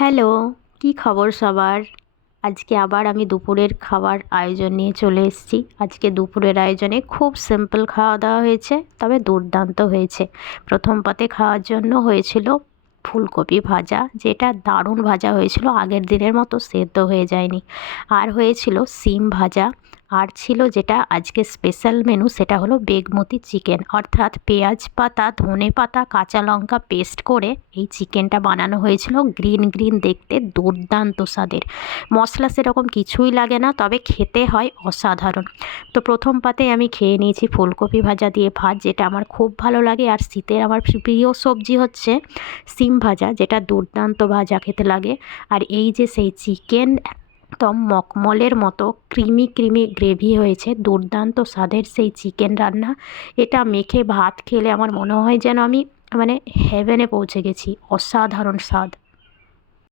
Hello, কি খবর সবার? আজকে আবার আমি দুপুরের খাবার আয়োজন নিয়ে চলে এসেছি। আজকে দুপুরের আয়োজনে খুব সিম্পল খাওয়া-দাওয়া হয়েছে, তবে দুর্দান্ত হয়েছে। প্রথম পাতে খাওয়ার জন্য হয়েছিল ফুলকপি ভাজা, যেটা দারুণ ভাজা হয়েছিল, আগের দিনের মতো সেদ্ধ হয়ে যায়নি। আর হয়েছিল শিম ভাজা, আর ছিল যেটা আজকে স্পেশাল মেনু, সেটা হলো বেগমতি চিকেন, অর্থাৎ পেঁয়াজ পাতা, ধনে পাতা, কাঁচা লঙ্কা পেস্ট করে এই চিকেনটা বানানো হয়েছিল। গ্রিন গ্রিন দেখতে, দুর্দান্ত স্বাদের। মশলা সেরকম কিছুই লাগে না, তবে খেতে হয় অসাধারণ। তো প্রথম পাতে আমি খেয়ে নিয়েছি ফুলকপি ভাজা দিয়ে ভাত, যেটা আমার খুব ভালো লাগে। আর শীতের আমার প্রিয় সবজি হচ্ছে শিম ভাজা, যেটা দুর্দান্ত ভাজা খেতে লাগে। আর এই যে সেই চিকেন, একদম মখমলের মতো ক্রিমি ক্রিমি গ্রেভি হয়েছে, দুর্দান্ত স্বাদের সেই চিকেন রান্না। এটা মেখে ভাত খেলে আমার মনে হয় যেন আমি হেভেনে পৌঁছে গেছি। অসাধারণ স্বাদ।